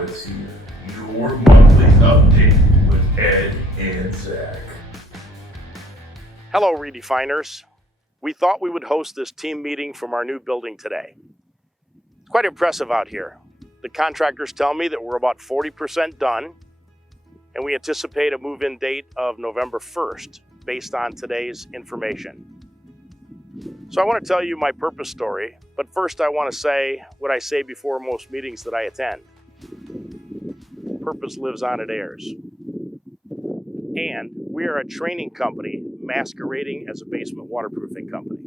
now it's here, your monthly update with Ed and Zach. Hello, Redefiners. We thought we would host this team meeting from our new building today. It's quite impressive out here. The contractors tell me that we're about 40% done, and we anticipate a move-in date of November 1st based on today's information. So I want to tell you my purpose story, but first I want to say what I say before most meetings that I attend. Purpose lives on at Ayers. And we are a training company masquerading as a basement waterproofing company.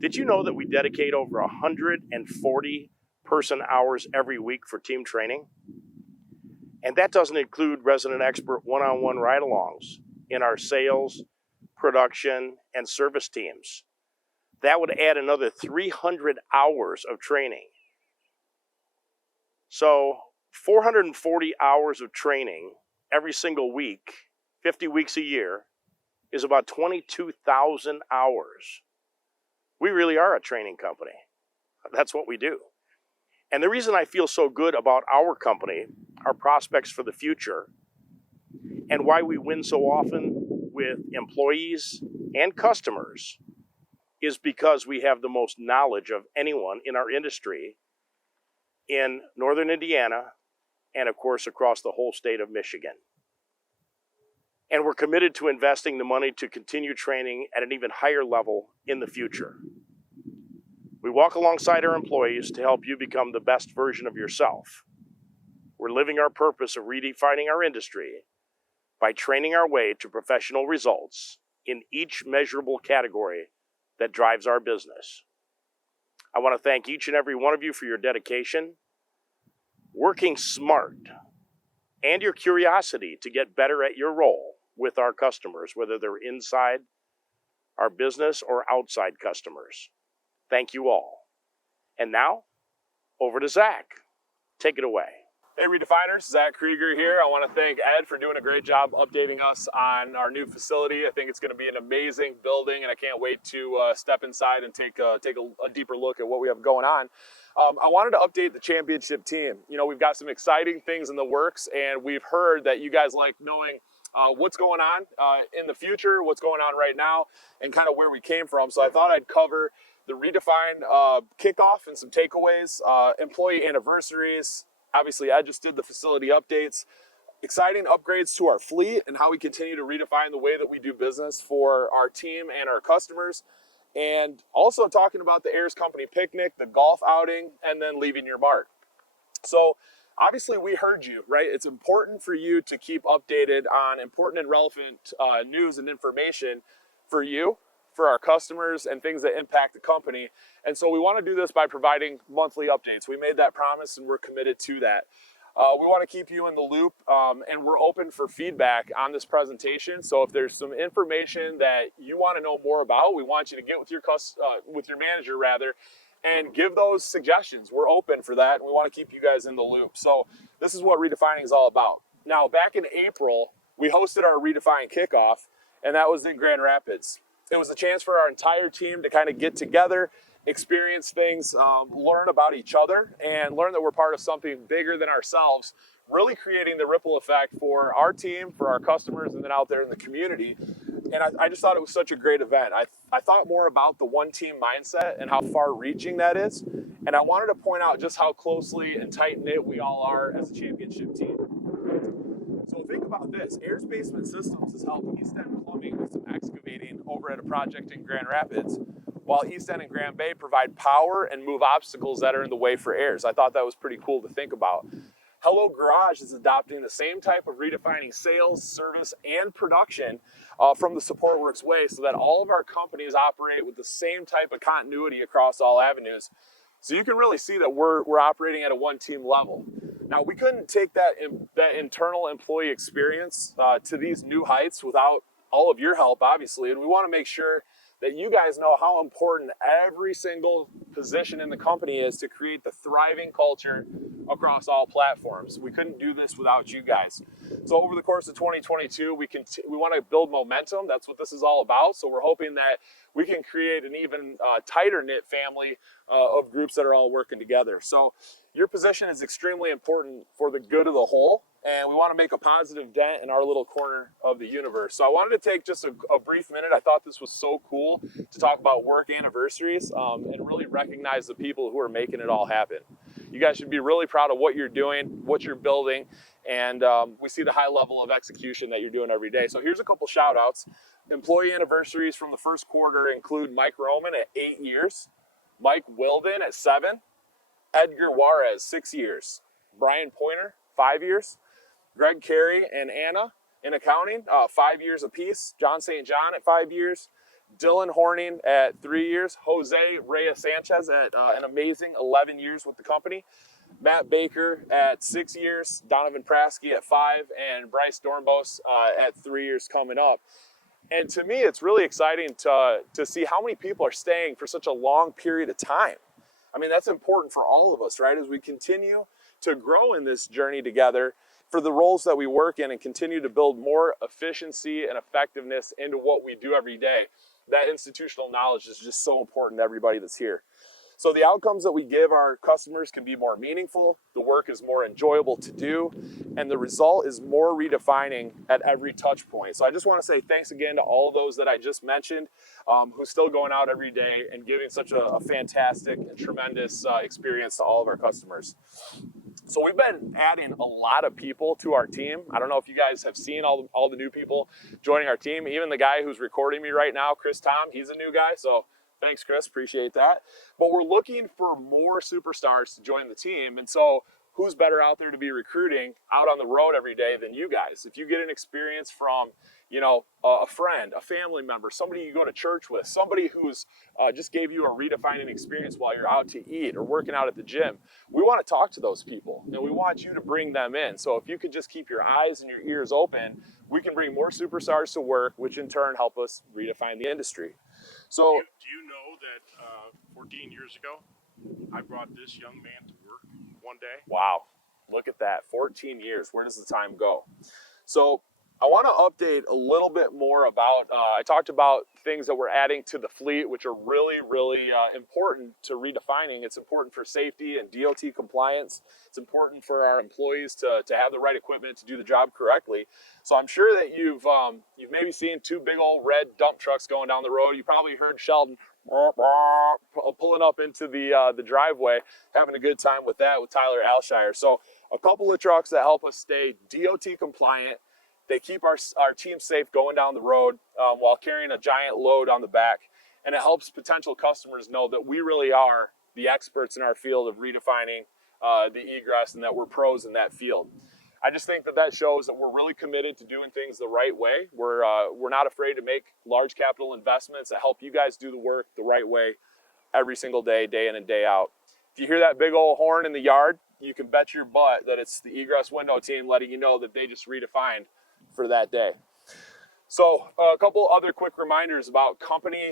Did you know that we dedicate over 140 person hours every week for team training? And that doesn't include resident expert one-on-one ride-alongs in our sales, production, and service teams. That would add another 300 hours of training. So 440 hours of training every single week, 50 weeks a year, is about 22,000 hours. We really are a training company. That's what we do. And the reason I feel so good about our company, our prospects for the future, and why we win so often with employees and customers is because we have the most knowledge of anyone in our industry in Northern Indiana and, of course, across the whole state of Michigan. And we're committed to investing the money to continue training at an even higher level in the future. We walk alongside our employees to help you become the best version of yourself. We're living our purpose of redefining our industry by training our way to professional results in each measurable category that drives our business. I want to thank each and every one of you for your dedication, working smart, and your curiosity to get better at your role with our customers, whether they're inside our business or outside customers. Thank you all. And now, over to Zach. Take it away. Hey Redefiners, Zach Krieger here. I want to thank Ed for doing a great job updating us on our new facility. I think it's going to be an amazing building, and I can't wait to step inside and take a deeper look at what we have going on. I wanted to update the championship team. You know, we've got some exciting things in the works, and we've heard that you guys like knowing what's going on in the future, what's going on right now, and kind of where we came from. So I thought I'd cover the Redefine kickoff and some takeaways, employee anniversaries. Obviously, I just did the facility updates, exciting upgrades to our fleet, and how we continue to redefine the way that we do business for our team and our customers. And also talking about the Ayers Company picnic, the golf outing, and then leaving your mark. So obviously we heard you, right? It's important for you to keep updated on important and relevant news and information for you, for our customers, and things that impact the company. And so we want to do this by providing monthly updates. We made that promise and we're committed to that. We want to keep you in the loop, and we're open for feedback on this presentation. So if there's some information that you want to know more about, we want you to get with your manager rather, and give those suggestions. We're open for that, and we want to keep you guys in the loop. So this is what Redefining is all about. Now, back in April, we hosted our Redefine kickoff, and that was in Grand Rapids. It was a chance for our entire team to kind of get together, experience things, learn about each other, and learn that we're part of something bigger than ourselves, really creating the ripple effect for our team, for our customers, and then out there in the community. And I just thought it was such a great event. I thought more about the one team mindset and how far reaching that is. And I wanted to point out just how closely and tight knit we all are as a championship team. So think about this. Ayers Basement Systems has helped East End Plumbing with some excavating over at a project in Grand Rapids, while East End and Grand Bay provide power and move obstacles that are in the way for Ayers. I thought that was pretty cool to think about. Hello Garage is adopting the same type of redefining sales, service, and production from the SupportWorks way, so that all of our companies operate with the same type of continuity across all avenues. So you can really see that we're operating at a one-team level. Now, we couldn't take that internal employee experience to these new heights without all of your help, obviously, and we want to make sure that you guys know how important every single position in the company is to create the thriving culture across all platforms. We couldn't do this without you guys. So over the course of 2022, we want to build momentum. That's what this is all about. So we're hoping that we can create an even tighter knit family of groups that are all working together. So Your position is extremely important for the good of the whole, and we want to make a positive dent in our little corner of the universe. So I wanted to take just a brief minute. I thought this was so cool to talk about work anniversaries and really recognize the people who are making it all happen. You guys should be really proud of what you're doing, what you're building, and we see the high level of execution that you're doing every day. So here's a couple shout outs. Employee anniversaries from the first quarter include Mike Roman at 8 years, Mike Wilden at 7, Edgar Juarez, 6 years. Brian Pointer, 5 years. Greg Carey and Anna in accounting, 5 years apiece. John St. John at 5 years. Dylan Horning at 3 years. Jose Reyes Sanchez at an amazing 11 years with the company. Matt Baker at 6 years. Donovan Prasky at 5. And Bryce Dornbos at 3 years coming up. And to me, it's really exciting to see how many people are staying for such a long period of time. I mean, that's important for all of us, right? As we continue to grow in this journey together for the roles that we work in and continue to build more efficiency and effectiveness into what we do every day, that institutional knowledge is just so important to everybody that's here. So the outcomes that we give our customers can be more meaningful, the work is more enjoyable to do, and the result is more redefining at every touch point. So I just want to say thanks again to all of those that I just mentioned, who's still going out every day and giving such a fantastic and tremendous experience to all of our customers. So we've been adding a lot of people to our team. I don't know if you guys have seen all the new people joining our team. Even the guy who's recording me right now, Chris Tom, he's a new guy. So thanks, Chris. Appreciate that. But we're looking for more superstars to join the team. And so who's better out there to be recruiting out on the road every day than you guys? If you get an experience from, a friend, a family member, somebody you go to church with, somebody who's just gave you a redefining experience while you're out to eat or working out at the gym, we want to talk to those people and we want you to bring them in. So if you could just keep your eyes and your ears open, we can bring more superstars to work, which in turn help us redefine the industry. So Do you know that 14 years ago, I brought this young man to work one day? wow, look at that, 14 years. Where does the time go? So I want to update a little bit more about, I talked about things that we're adding to the fleet, which are really, really important to redefining. It's important for safety and DOT compliance. It's important for our employees to have the right equipment to do the job correctly. So I'm sure that you've maybe seen 2 big old red dump trucks going down the road. You probably heard Sheldon pulling up into the driveway, having a good time with that with Tyler Alshire. So a couple of trucks that help us stay DOT compliant. They keep our team safe going down the road while carrying a giant load on the back. And it helps potential customers know that we really are the experts in our field of redefining the egress and that we're pros in that field. I just think that shows that we're really committed to doing things the right way. We're not afraid to make large capital investments that help you guys do the work the right way every single day, day in and day out. If you hear that big old horn in the yard, you can bet your butt that it's the egress window team letting you know that they just redefined for that day. So a couple other quick reminders about company.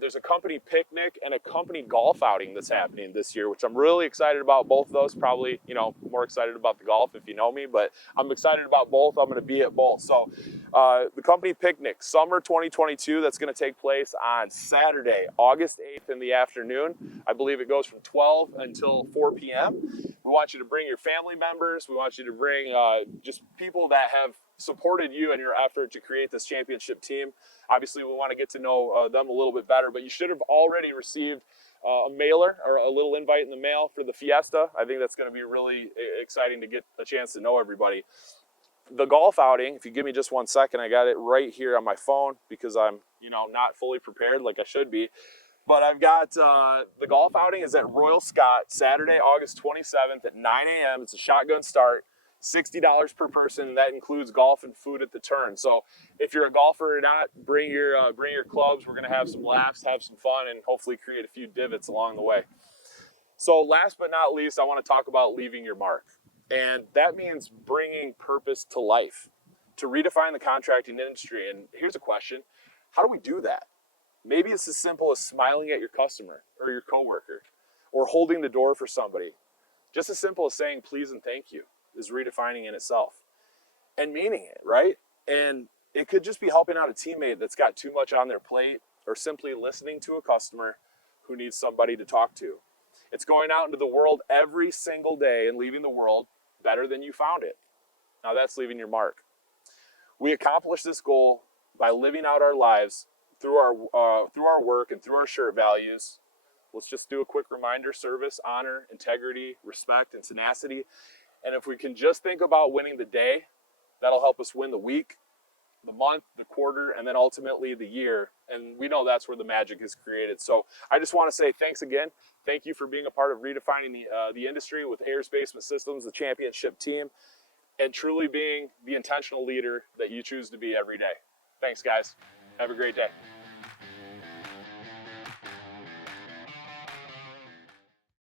There's a company picnic and a company golf outing that's happening this year, which I'm really excited about. Both of those, probably, more excited about the golf if you know me, but I'm excited about both. I'm going to be at both. So the company picnic, summer 2022, that's going to take place on Saturday, August 8th in the afternoon. I believe it goes from 12 until 4 p.m. We want you to bring your family members. We want you to bring just people that have supported you in your effort to create this championship team. Obviously, we want to get to know them a little bit better, but you should have already received a mailer or a little invite in the mail for the Fiesta. I think that's going to be really exciting to get a chance to know everybody. The golf outing, if you give me just 1 second, I got it right here on my phone because I'm, not fully prepared like I should be. But I've got the golf outing is at Royal Scott, Saturday, August 27th at 9 a.m. It's a shotgun start. $60 per person. That includes golf and food at the turn. So if you're a golfer or not, bring your clubs. We're going to have some laughs, have some fun, and hopefully create a few divots along the way. So last but not least, I want to talk about leaving your mark. And that means bringing purpose to life, to redefine the contracting industry. And here's a question. How do we do that? Maybe it's as simple as smiling at your customer or your coworker or holding the door for somebody. Just as simple as saying please and thank you is redefining in itself and meaning it, right? And it could just be helping out a teammate that's got too much on their plate or simply listening to a customer who needs somebody to talk to. It's going out into the world every single day and leaving the world better than you found it. Now that's leaving your mark. We accomplish this goal by living out our lives through our work and through our shirt values. Let's just do a quick reminder: service, honor, integrity, respect, and tenacity. And if we can just think about winning the day, that'll help us win the week, the month, the quarter, and then ultimately the year. And we know that's where the magic is created. So I just want to say thanks again. Thank you for being a part of redefining the industry with Ayers Basement Systems, the championship team, and truly being the intentional leader that you choose to be every day. Thanks, guys. Have a great day.